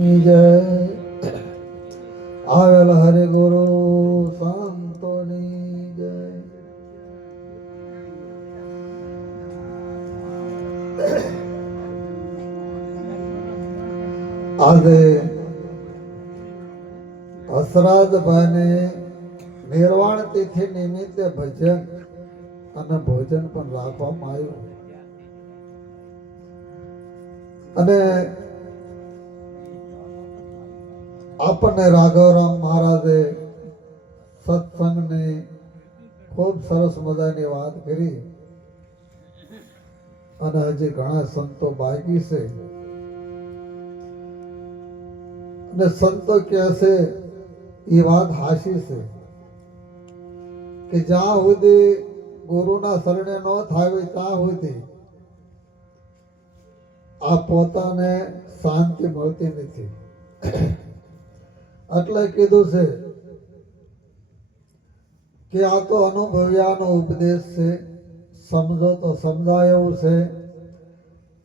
જય આવેલ હરે ગુરુ સંતોની જય. આજે હસરાજભાઈને નિર્વાણ તિથિ નિમિત્તે ભજન અને ભોજન પણ રાખવામાં આવ્યું. અને આપણને રાઘવરામ મહારાજે સત્સંગની ખૂબ સરસ મજાની વાત કરી. અને હજી ઘણા સંતો બાકી છે. અને સંતો કહે છે એ વાત હાચી છે કે જ્યાં સુધી ગુરુના શરણે ન થાય ત્યાં સુધી આ પોતાને શાંતિ મળતી નથી. એટલે કીધું છે કે આ તો અનુભવ્યાનો ઉપદેશ છે, સમજો તો સમજાય એવું છે.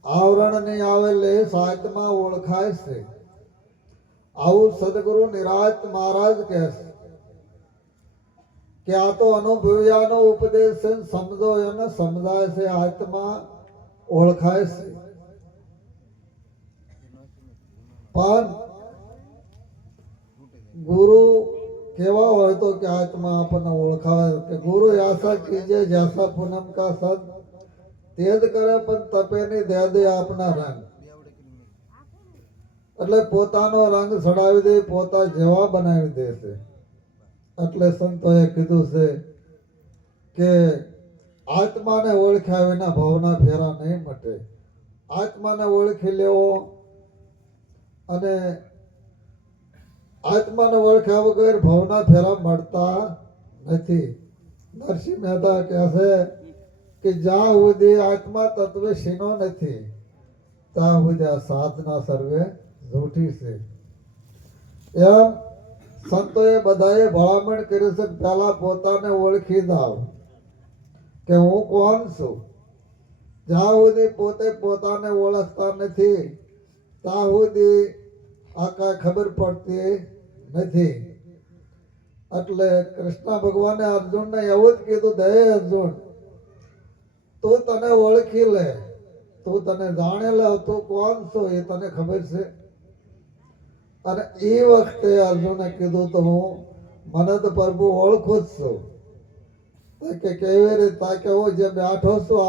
આવરણ નહીં આવે લેશ આત્મા ઓળખાય છે. આવું સદગુરુ નિરાંત મહારાજ કહે છે કે આ તો અનુભવ્યાનો ઉપદેશ છે, સમજો એને સમજાય છે, આત્મા ઓળખાય છે. પણ ગુરુ કેવા હોય તો કે આત્મા આપણને ઓળખાવે કે ગુરુ આશા કીજે જૈસા પૂનમ કા સદ તેજ કરે પણ તપે ની દે દે આપના રંગ. એટલે પોતાનો રંગ ચડાવી દે, પોતા જેવા બનાવી દે છે. એટલે સંતોએ કીધું છે કે આત્માને ઓળખ્યા વિના ભાવના ફેરા નહીં મટે. આત્માને ઓળખી લેવો અને આત્માને ઓળખ્યા વગર ભાવના ફેરા મળતા નથી. નરસિંહ મહેતા કહે છે કે જ્યાં સુધી આત્મા તત્વ સીનો નથી ત્યાં સુધી આ સાધના સર્વે જૂઠી છે. એમ સંતોએ બધાએ ભલામણ કરી છે કે પહેલા પોતાને ઓળખી જાવ કે હું કોણ છું. જ્યાં સુધી પોતે પોતાને ઓળખતા નથી ત્યાં સુધી આ કાંઈ ખબર પડતી નથી. એટલે કૃષ્ણ ભગવાને અર્જુનને એવું જ કીધું, હે અર્જુન તું તને ઓળખી લે, તું તને જાણે લે, તું કોણ છો એ તને ખબર છે. અને એ વખતે અર્જુને કીધું તો હું મને તો પ્રભુ ઓળખું જ છું. કે કેવી રીતે કે હું જે બેઠો છું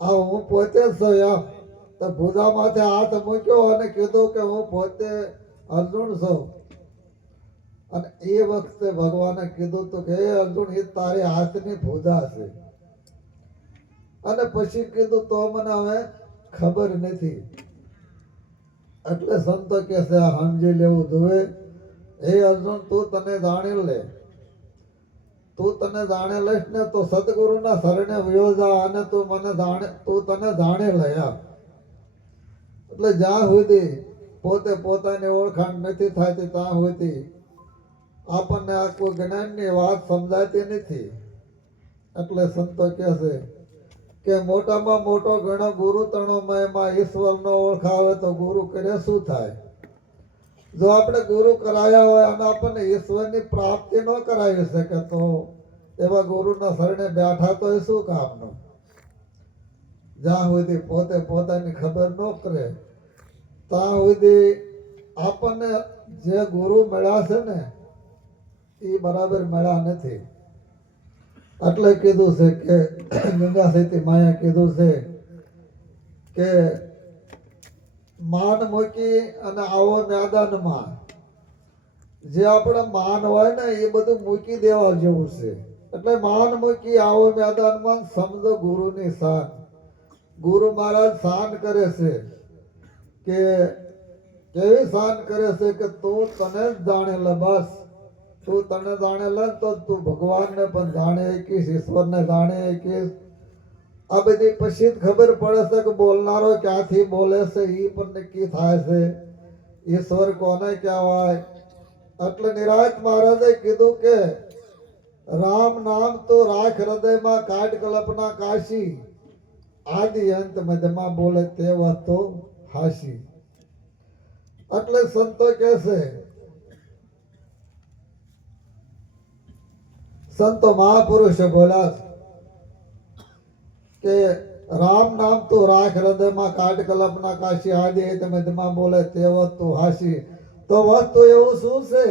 આ હું પોતે છું. એમ તો ભુજા માથે હાથ મૂક્યો અને કીધું કે હું પોતે અર્જુન છું. અને એ વખતે ભગવાને કીધું તો કે હે અર્જુન એ તારી હાથની ભુજા છે. અને પછી કીધું તો મને હવે ખબર નથી. એટલે સંતો કે છે સમજી લેવું જોઈએ. હે અર્જુન તું તને જાણી લે, તું તને જાણે લઈશ ને તો સદગુરુના શરણે વયો જા અને તું મને જાણે, તું તને જાણી લે. એમ એટલે જ્યાં સુધી પોતે પોતાની ઓળખાણ નથી થતી ત્યાં સુધી આપણને આ કોઈ જ્ઞાનની વાત સમજાતી નથી. એટલે સંતો કહે છે કે મોટામાં મોટો ગણો ગુરુ તણોમાં એમાં ઈશ્વરનો ઓળખાવે તો ગુરુ કરે શું થાય? જો આપણે ગુરુ કરાયા હોય અને આપણને ઈશ્વરની પ્રાપ્તિ ન કરાવી શકે તો એવા ગુરુના શરણે બેઠા તો એ શું કામનું? જ્યાં સુધી પોતે પોતાની ખબર ન કરે ત્યાં સુધી આપણને જે ગુરુ મળ્યા છે ને એ બરાબર મળ્યા નથી. એટલે કીધું છે કે ગંગા સતી માયા કીધું છે કે માન મૂકી અને આવો મેદાનમાં. જે આપણે માન હોય ને એ બધું મૂકી દેવા જેવું છે. એટલે માન મૂકી આવો મેદાનમાં, સમજો ગુરુની શાન. ગુરુ મહારાજ શાન કરે છે કે કેવી શાન કરે છે કે તું તને જ જાણે લે. બસ તું તને જાણે લે તો તું ભગવાનને પણ જાણે એકીશ, ઈશ્વરને જાણે એકીશ. આ બધી પછી જ ખબર પડે છે કે બોલનારો ક્યાંથી બોલે છે એ પણ નક્કી થાય છે. ઈશ્વર કોને કહેવાય? એટલે નિરાંત મહારાજે કીધું કે રામ નામ તો રાખ હૃદયમાં, કાઢ કલ્પના કાશી. આદિ અંત મધ્યમાં બોલે તે વસ્તુ હાશી. એટલે સંતો કહે છે, સંતો મહાપુરુષે બોલ્યા કે રામ નામ તું રાખ હૃદયમાં, કાઢ કલ્પના કાશી, આદિ મધમાં બોલે તે વસ્તુ હાસી. તો વસ્તુ એવું શું છે?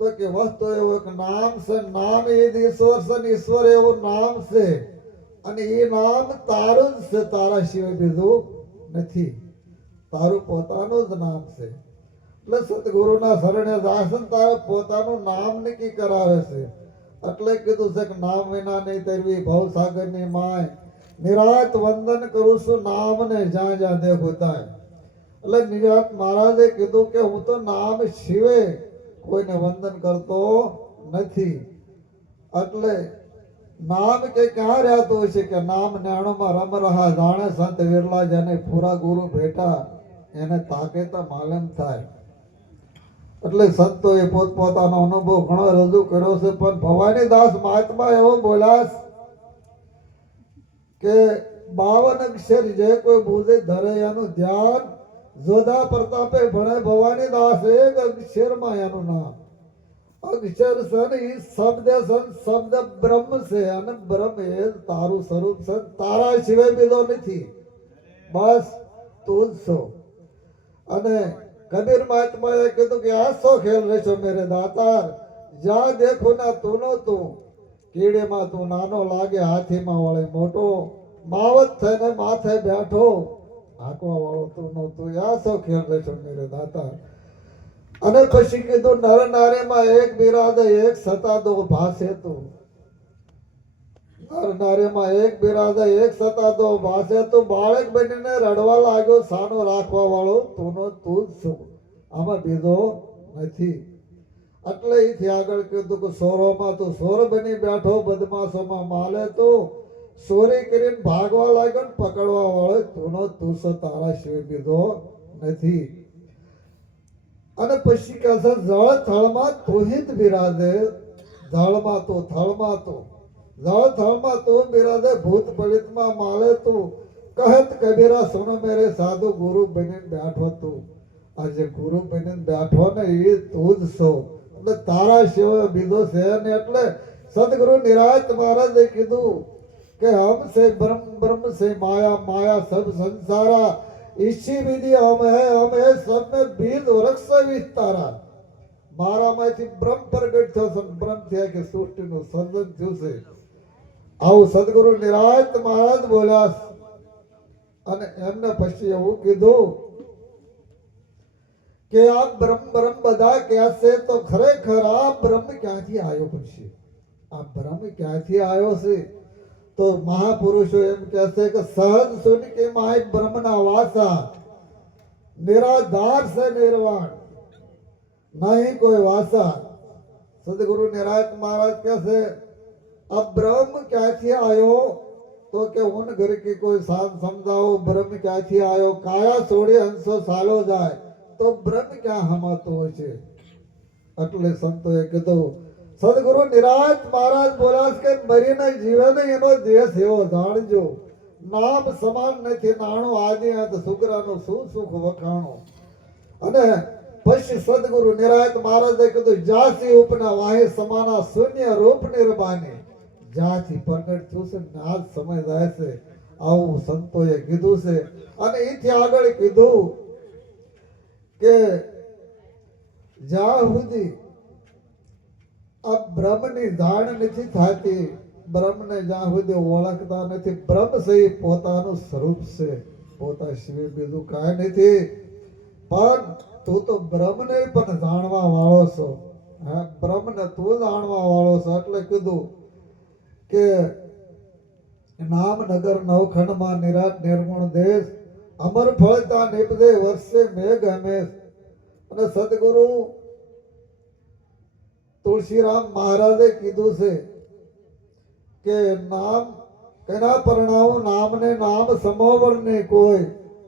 તો કે વસ્તુ એવું એક નામ છે. નામ એ જ ઈશ્વર છે ને ઈશ્વર એવું નામ છે, અને એ નામ તારું જ છે, તારા સિવાય બીજું નથી. તારું પોતાનું જ નામ છે. એટલે સદગુરુના શરણે દાસન તારે પોતાનું નામ નક્કી કરાવે છે. એટલે કીધું છે કે નામ વિના નહીં તરવી ભવસાગરની માય, નિરાત વંદન કરું છું નામને જ્યાં જ્યાં દેખું ત્યાં. એટલે નિરાત મહારાજે કીધું કે હું તો નામ શિવે કોઈને વંદન કરતો નથી. એટલે નામ કે ક્યાં રહેતું હોય છે? કે નામ નેણોમાં રમ રહા, જાણે સંત વિરલા, જેને પૂરા ગુરુ ભેટા એને તાકે તો માલમ થાય. એટલે સંતોએ પોતપોતાનો અનુભવ ઘણો રજૂ કર્યો છે, પણ ભવાની દાસ મહાત્મા એવો બોલ્યા કે 52 અક્ષર જે કોઈ બુઝે ધરે એનું ધ્યાન, જોધા પ્રતાપે ભણે ભવાની દાસ એક અક્ષરમાં એનું નામ. અક્ષર સન ઈ શબ્દ સન, શબ્દ બ્રહ્મ છે, અને બ્રહ્મ એ જ તારું સ્વરૂપ છે, તારા સિવાય બીજો નથી, બસ તું જ છો. અને કબીર મહાત્માએ કીધું કે આ શો ખેલ રહેશો મેરે દાતાર, જ્યાં દેખો ના તું નો તું, કીડેમાં તું નાનો લાગે, હાથીમાં વળે મોટો, માવત થઈને માથે બેઠો, હાંકવા વાળો તું નો તું, આ શો ખેલ રહેશો મેરે દાતાર. અને પછી કીધું નર નારીમાં એક બિરાદે, એક સતા દો ભાસે તું. નર નારીમાં એક બિરાદે, એક સતા દો ભાસે તું. બાળક બનીને રડવા લાગ્યો, સાનો રાખવા વાળો તુંનો તું જ છું, આમાં બીજો નથી. એટલે એથી આગળ કીધું કે સોરોમાં તું સોર બની બેઠો, બદમાશોમાં માલે તું, ચોરી કરીને ભાગવા લાગ્યો ને પકડવા વાળો તુંનો તું છે, તારા સિવાય બીજો નથી. અને પછી કહે છે જળ થળમાં તું જ બિરાજે, જળમાં તું, થળમાં તું, જળ થળમાં તું બિરાજે, ભૂત પલિતમાં માલે તું, કહત કબીરા સુન મેરે સાધુ, ગુરુ બનીને બેઠો તું. આ જે ગુરુ બનીને બેઠો ને એ તું જ છો, એટલે તારા સિવાય બીજો છે ને. એટલે સદગુરુ નિરાંત મહારાજે કીધું કે હમ સે બ્રહ્મ, બ્રહ્મ સે માયા, માયા સબ સંસારા, ઈચ્છી વિધિ હમ હે સબ મેં બીજ વૃક્ષ વિસ્તારા. મારામાંથી બ્રહ્મ પ્રગટ થયો છે, બ્રહ્મ થયા કે સૃષ્ટિનું સર્જન થયું છે. આવું સદગુરુ નિરાંત મહારાજ બોલ્યા. અને એમને પછી એવું કીધું કે આ બ્રહ્મ બ્રહ્મ બધા કહેશે, તો ખરેખર આ બ્રહ્મ ક્યાંથી આવ્યો? પછી આ બ્રહ્મ ક્યાંથી આવ્યો છે? તો મહાપુરુષો એમ કહેશે કે સહજ સુન કે માય બ્રહ્મના વાસા, નિરાધાર સે નિર્વાણ, નહીં કોઈ વાસા. સદગુરુ નિરાંત મહારાજ કહેશે આ બ્રહ્મ ક્યાંથી આવ્યો? તો કે ઉન ઘર કી કોઈ સાથ સમજાવો, બ્રહ્મ ક્યાંથી આવ્યો? કાયા છોડી હંસો સાલો જાય, તો બ્રહ્મ ક્યાં હમાતો હોય છે? એટલે સંતોએ કીધું, સદગુરુ નિરાંત મહારાજ બોલ્યા કે મરીને જીવે ને એનો દેશ એવો જાણજો, નામ સમાન નથી નાણું, આદિ અંત સુગરાનું શું સુખ વખાણું. અને પછી સદગુરુ નિરાંત મહારાજે કીધું જાસી ઉપના વાહી સમાના, શૂન્ય રૂપ નિર્બાની, જ્યાંથી પ્રગટ થયું છે ને આજ સમય જાય છે, આવું સંતોએ કીધું છે. અને એથી આગળ કીધું કે જ્યાં સુધી આ બ્રહ્મની જાણ નથી થતી, બ્રહ્મને જ્યાં સુધી ઓળખતા નથી, બ્રહ્મ છે પોતાનું સ્વરૂપ છે, પોતા સિવાય બીજું કાંઈ નથી. પણ તું તો બ્રહ્મને પણ જાણવા વાળો છો, હા, બ્રહ્મને તું જાણવા વાળો છો. એટલે કીધું કે નામનગર નવખંડમાં નિરાટ નિર્ગુણ દેશ, અમર ફળતા નિપજે વર્ષે મેઘ હમેશ. અને સદગુરુ તુલસીરામ મહારાજે કીધું છે કે નામ કેના પરણાવું, નામને નામ સમોવર ને કોઈ,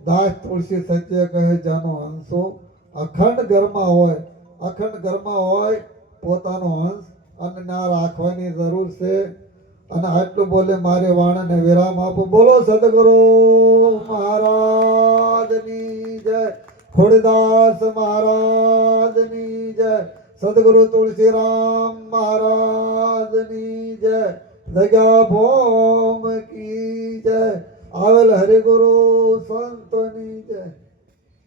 દાસ તુલસી સત્ય કહે જાનો હંસો. અખંડ ઘરમાં હોય, અખંડ ઘરમાં હોય પોતાનો હંસ અને ના રાખવાની જરૂર છે. અને આટલું બોલે મારે વાણને વિરામ આપું. બોલો સદગુરુ મહારાજની જય. ખોડદાસ મહારાજની જય, સદગુરુ તુલસીરામ મહારાજની જય, જગ્યા ભોમ કી જય, આવેલ હરિગુરુ સંતોની જય.